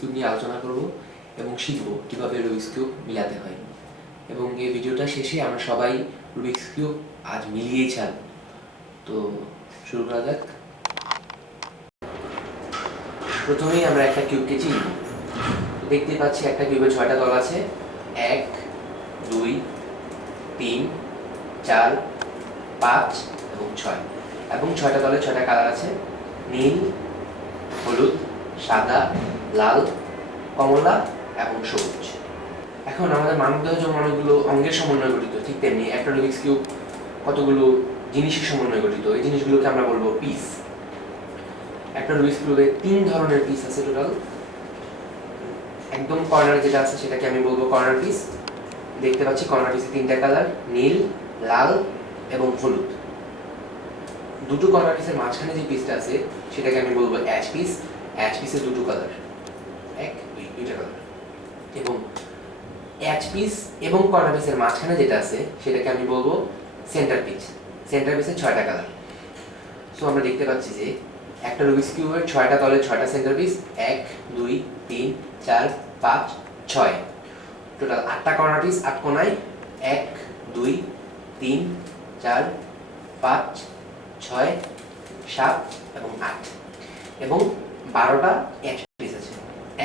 Cube নিয়ে আলোচনা করব এবং শিখব কীভাবে রুবিক্স কিউব মিলাতে হয়। এবং এই ভিডিওটা শেষে আমরা সবাই রুবিক্স কিউব আজ মিলিয়েই ছাড়ব। তো শুরু করা যাক। প্রথমেই আমরা একটা কিউবকে চিনব। দেখতে পাচ্ছি একটা কিউবের 6টা তল আছে, 1 2 3 4 5 এবং 6, এবং 6টা তলে 6টা কালার আছে, নীল, হলুদ, সাদা, লাল, কমলা এবং সবুজ। এখন আমাদের মানবদেহ যেমন অনেকগুলো অঙ্গের সমন্বয়ে গঠিত, ঠিক তেমনি একটা রুবিক্স কিউব কতগুলো জিনিসের সমন্বয়ে গঠিত। এই জিনিসগুলোকে আমরা বলবো পিস। একটা রুবিক্স কিউবে 3 ধরনের পিস আছে টোটাল। একদম কর্নার যেটা আছে সেটাকে আমি বলবো কর্নার পিস। দেখতে পাচ্ছি কর্নার পিসে 3টা কালার, নীল, লাল এবং হলুদ। দুটো কর্নার পিসের মাঝখানে যে পিসটা আছে সেটাকে আমি বলবো অ্যাশ পিস। অ্যাশ পিসের দুটো কালার, 1 2 দুইটা কালার। এবং অ্যাশ পিস এবং কর্নার পিসের মাঝখানে যেটা আছে সেটাকে আমি বলবো সেন্টার পিস। সেন্টার পিসের 6টা কালার। সো আমরা দেখতে পাচ্ছি যে একটা রুবিক্স কিউবের 6টা তলে 6টা সেন্টার পিস, 1 2 3 4 5 6, টোটাল 8টা কর্নার পিস 8 কোণায়, 1 2 3 4 5 6 7 এবং 8, এবং 12টা অ্যাশ পিস আছে,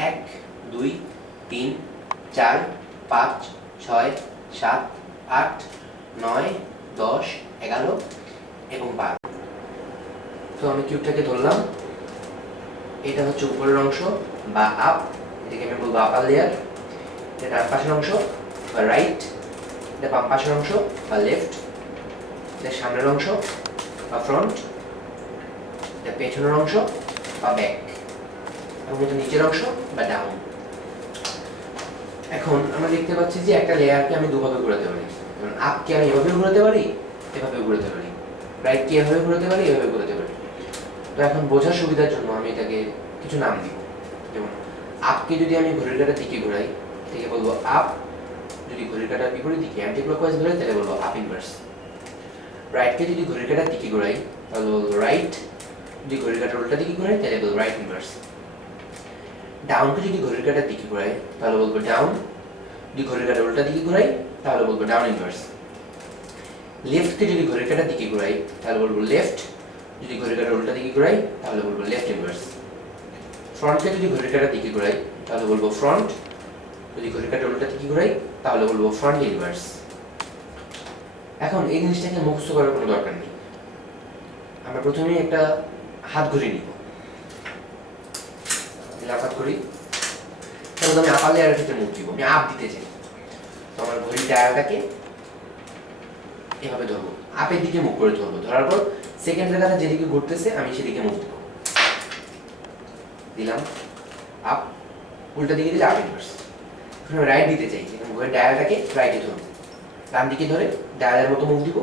1 2 3 4 5 6 7 8 9 10 11 এবং 12। তো আমি কিউবটাকে ধরলাম, এটা হচ্ছে উপরের অংশ বা আপ, এটাকে আমি বলবো আপার লেয়ার। এটা ডান পাশের অংশ বা রাইট, এটা বাম পাশের অংশ বা লেফট, এটা সামনের অংশ বা ফ্রন্ট, এটা পেছনের অংশ বা ব্যাক, এবং এটা নিচের অংশ বা ডাউন। এখন আমরা দেখতে পাচ্ছি যে একটা লেয়ারকে আমি দুভাবে ঘোরাতে পারি। যেমন আপকে আমি এভাবে ঘোরাতে পারি, এভাবে ঘোরাতে পারি, রাইটকে এভাবে ঘোরাতে পারি, এভাবে ঘোরাতে পারি। তো এখন বোঝার সুবিধার জন্য আমি এটাকে কিছু নাম দিব। যেমন আপকে যদি আমি ঘড়ির কাঁটার দিকে ঘোরাই, এটাকে বলবো আপ। যদি ঘড়ির কাঁটার বিপরীত দিকে অ্যান্টি ক্লকওয়াইজ ঘোরাই তাহলে বলবো আপ ইনভার্স। রাইটকে যদি ঘড়ির কাঁটার দিকে ঘোরাই তাহলে বলবো রাইট। যদি ঘড়ির কাঁটার উল্টা দিকে ঘোরাই তাহলে বলবো রাইট ইনভার্স। ডাউনকে যদি ঘড়ির কাঁটার দিকে ঘোরাই তাহলে বলবো ডাউন। যদি ঘড়ির কাঁটার উল্টা দিকে ঘোরাই তাহলে বলবো ডাউন ইনভার্স। লেফটকে যদি ঘড়ির কাঁটার দিকে ঘোরাই তাহলে বলবো লেফট। যদি ঘড়ির কাঁটার উল্টা দিকে ঘোরাই তাহলে বলবো লেফট ইনভার্স। ফ্রন্টকে যদি ঘড়ির কাঁটার দিকে ঘোরাই তাহলে বলবো ফ্রন্ট। যদি ঘড়ির কাঁটার উল্টা দিকে ঘোরাই তাহলে বলবো ফ্রন্ট ইনভার্স। এখন এই জিনিসটাকে মুখস্থ করার কোনো দরকার নেই। আমরা প্রথমেই একটা হাত ঘড়ি নিব, হাত ঘড়ি। তারপর আমি আপার লেয়ারের ক্ষেত্রে মুখ দিব, আমি আপ দিতে চাই। তো আমার ঘড়ির ডায়ালটাকে এভাবে ধরবো, আপের দিকে মুখ করে ধরবো। ধরার পর সেকেন্ড রেখাটা যেদিকে ঘুরতেছে আমি সেদিকে মুখ দিব, দিলাম আপ। উল্টা দিকে দিলে আপ ইনভার্স। এখন আমি রাইট দিতে চাই, এখন ঘড়ির ডায়ালটাকে রাইটে ধরবো, ডান দিকে ধরে ডায়ালের মতো মুখ দিব।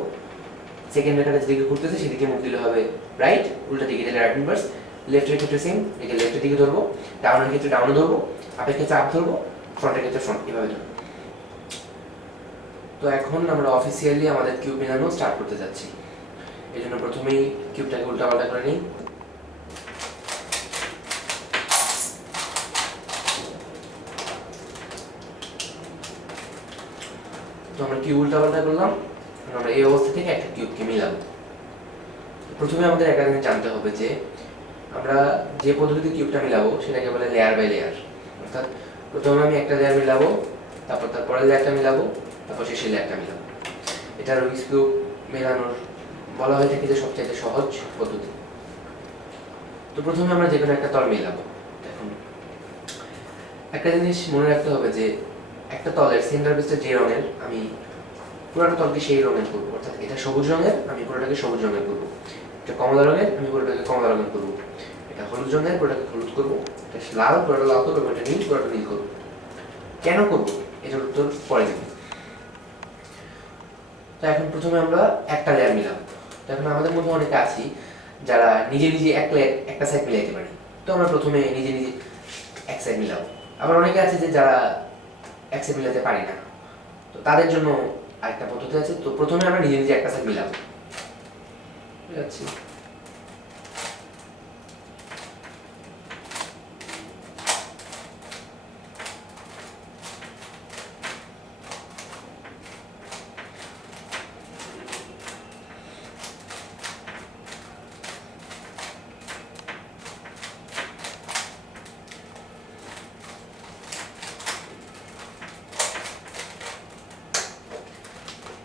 সেকেন্ড রেখাটা যেদিকে ঘুরতেছে সেদিকে মুখ দিলে হবে রাইট, উল্টা দিকে দিলে রাইট ইনভার্স। লেফটের ক্ষেত্রে সেম, একে লেফটের দিকে ধরবো, ডাউনের ক্ষেত্রে ডাউনে ধরবো, আপের ক্ষেত্রে আপ ধরবো, ফ্রন্টের ক্ষেত্রে ফ্রন্ট, এভাবে ধরবো। তো এখন আমরা অফিসিয়ালি আমাদের কিউব বানানো স্টার্ট করতে যাচ্ছি। এই জন্য প্রথমেই কিউবটাকে উল্টাপাল্টা করে নিই। তো আমরা কিউব উল্টাপাল্টা করলাম, আমরা এই অবস্থা থেকে একটা কিউবকে মিলাবো। প্রথমে আমাদের একটা জিনিস জানতে হবে যে আমরা যে পদ্ধতিতে কিউবটা মিলাবো সেটাকে বলে লেয়ার বাই লেয়ার। অর্থাৎ প্রথমে আমি একটা লেয়ার মিলাবো, তারপর তার পরের লেয়ারটা মিলাবো, তারপর শেষের লেয়ারটা মিলাবো। এটা রুবিক্স কিউব মেলানোর বলা হয়ে থাকে যে সবচেয়ে সহজ পদ্ধতি। তো প্রথমে আমরা যে কোনো একটা তল মিলাবো। এখন একটা জিনিস মনে রাখতে হবে যে একটা তলের সেন্টার পিসটা যে রঙের, আমি পুরোটা তলকে সেই রঙের করবো। অর্থাৎ এটা সবুজ রঙের, আমি পুরোটাকে সবুজ রঙের করবো। এটা কমলা রঙের, আমি পুরোটাকে কমলা রঙের করবো। এটা হলুদ রঙের, পুরোটাকে হলুদ করবো। এটা লাল, পুরোটা লাল করবো। এটা নীল, পুরোটা নীল করবো। কেন করবো এটার উত্তর পরে দেবো। তো এখন প্রথমে আমরা একটা লেয়ার মিলাবো। তো এখন আমাদের মধ্যে অনেকে আছি যারা নিজে নিজে একটা সাইড মিলাইতে পারি। তো আমরা প্রথমে নিজে নিজে এক সাইড মিলাবো। আবার অনেকে আছে যে যারা এক সাইড মিলাতে পারি না, তো তাদের জন্য আরেকটা পদ্ধতি আছে। তো প্রথমে আমরা নিজে নিজে একটা সাইড মিলাবো।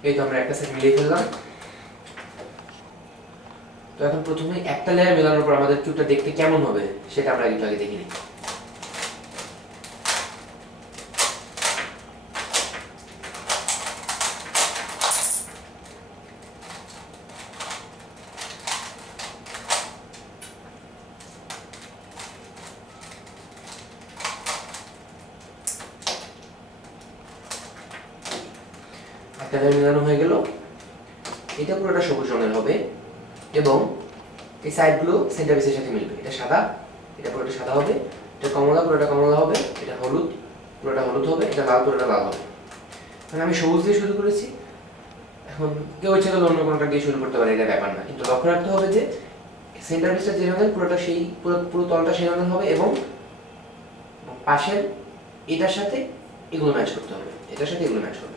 এই তো আমরা একটা সেট মিলিয়ে ফেললাম। তো এখন প্রথমে একটা লেয়ার মেলানোর পর আমাদের কিউবটা দেখতে কেমন হবে সেটা আমরা একটু আগে দেখে নিই। একটা লেয়ার মেলানো হয়ে গেল। এটা পুরোটা সবুজ রঙের হবে এবং এই সাইডগুলো সেন্টার পিসের সাথে মিলবে। এটা সাদা, এটা পুরোটা সাদা হবে, এটা কমলা, পুরোটা কমলা হবে, এটা হলুদ, পুরোটা হলুদ হবে, এটা লাল, পুরোটা লাল হবে। মানে আমি সবুজ দিয়ে শুরু করেছি, এখন কেউ ইচ্ছে করলে অন্য কোনোটা দিয়ে শুরু করতে পারে, এটা ব্যাপার না। কিন্তু লক্ষ্য রাখতে হবে যে সেন্টার পিসটা যে রঙের পুরোটা সেই পুরো তলটা সেই রঙের হবে এবং পাশের এটার সাথে এগুলো ম্যাচ করতে হবে, এটার সাথে এগুলো ম্যাচ করবে।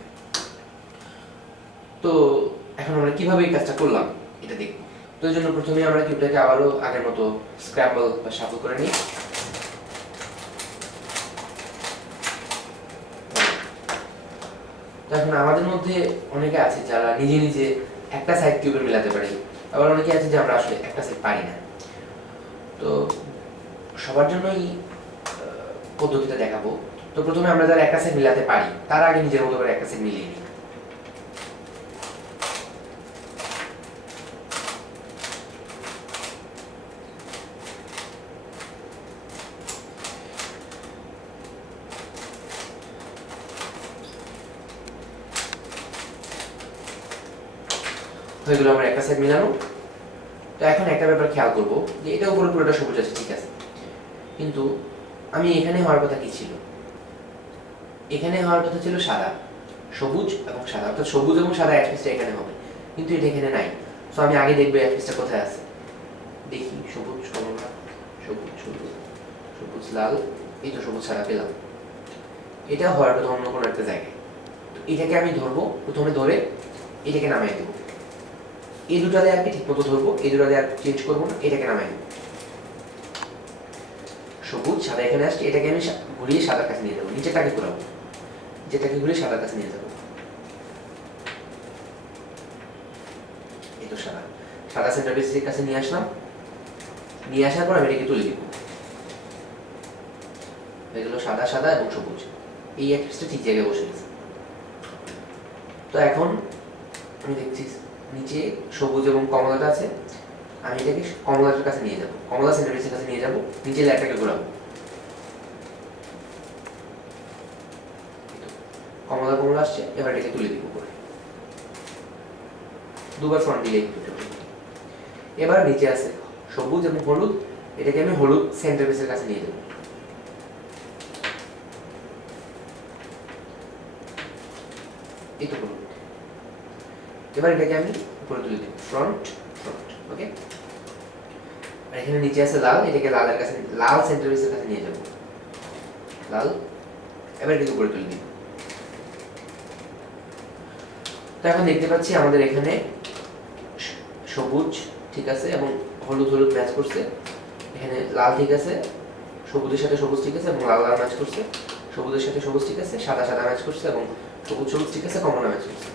তো এখন আমরা কিভাবে এই কাজটা করলাম এটা দেখব। তো এই জন্য প্রথমে আমরা কিউবটাকে আবারও আগের মতো স্ক্র্যাম্বল বা শাফল করে নিই। তো এখন আমাদের মধ্যে অনেকে আছে যারা নিজে নিজে একটা সাইড কিউবে মেলাতে পারে, আবার অনেকে আছে যে আমরা আসলে একটা সাইড পারি না। তো সবার জন্যই পদ্ধতিটা দেখাবো। তো প্রথমে আমরা যারা একটা সাইড মিলাতে পারি তারা আগে নিজের মতো করে একটা সাইড মিলিয়ে নিই। হয়ে গেল আমরা একটা সাইড মিলানো। তো এখন একটা ব্যাপার খেয়াল করবো যে এটা উপরে পুরোটা সবুজ আছে, ঠিক আছে, কিন্তু আমি এখানে হওয়ার কথা কি ছিল? এখানে হওয়ার কথা ছিল সাদা, সবুজ এবং সাদা, অর্থাৎ সবুজ এবং সাদা এক পিসটা এখানে হবে, কিন্তু এটা এখানে নাই। তো আমি আগে দেখবো এক পিসটা কোথায় আছে। দেখি সবুজ কমলা, সবুজ সবুজ, সবুজ লাল, এই তো সবুজ সাদা পেলাম। এটা হওয়ার কথা অন্য কোনো একটা জায়গায়। তো এটাকে আমি ধরবো, প্রথমে ধরে এটাকে নামিয়ে দেবো। এই দুটা লেয়ারকে ঠিক মতো ধরবো, এই দুটা লেয়ার চেঞ্জ করবো না, এটাকে নামাই দেবো। সবুজ সাদা এখানে আসছে, এটাকে আমি ঘুরিয়ে সাদার কাছে নিয়ে যাবো, নিচেটাকে ঘুরাবো, যেটাকে ঘুরিয়ে সাদার কাছে নিয়ে যাবো। এই তো সাদা, সাদা সেন্টার পিসের কাছে নিয়ে আসলাম। নিয়ে আসার পর আমি এটাকে তুলে দিব। এগুলো সাদা সাদা এবং সবুজ, এই এক পিসটা ঠিক জায়গায় বসে গেছে। তো এখন আমি দেখছি নিচে সবুজ এবং কমলাটা আছে, আমি এটাকে কমলাটার কাছে নিয়ে যাবো, কমলা সেন্টার পিসের কাছে নিয়ে যাবো, নিচে লেয়ারটাকে ঘোরাবো। কমলা কমলা আসছে, এবার এটাকে তুলে দিব করে দুবার ফ্রন্ট দিলে। এবার নিচে আছে সবুজ এবং হলুদ, এটাকে আমি হলুদ সেন্টার পিসের কাছে নিয়ে যাবো। এই তো হলুদ। এবার এটাকে আমি উপরে তুলে দিব, ফ্রন্ট ফ্রন্ট, ওকে। আর এখানে নিচে আছে লাল, এটাকে লালের কাছে, লাল সেন্টার পিসের কাছে নিয়ে যাব, লাল। এবার এটাকে উপরে তুলে দিব। তো এখন দেখতে পাচ্ছি আমাদের এখানে সবুজ ঠিক আছে এবং হলুদ হলুদ ম্যাচ করছে, এখানে লাল ঠিক আছে, সবুজের সাথে সবুজ ঠিক আছে এবং লাল লাল ম্যাচ করছে, সবুজের সাথে সবুজ ঠিক আছে, সাদা সাদা ম্যাচ করছে এবং সবুজ সবুজ ঠিক আছে, কমলা ম্যাচ করছে।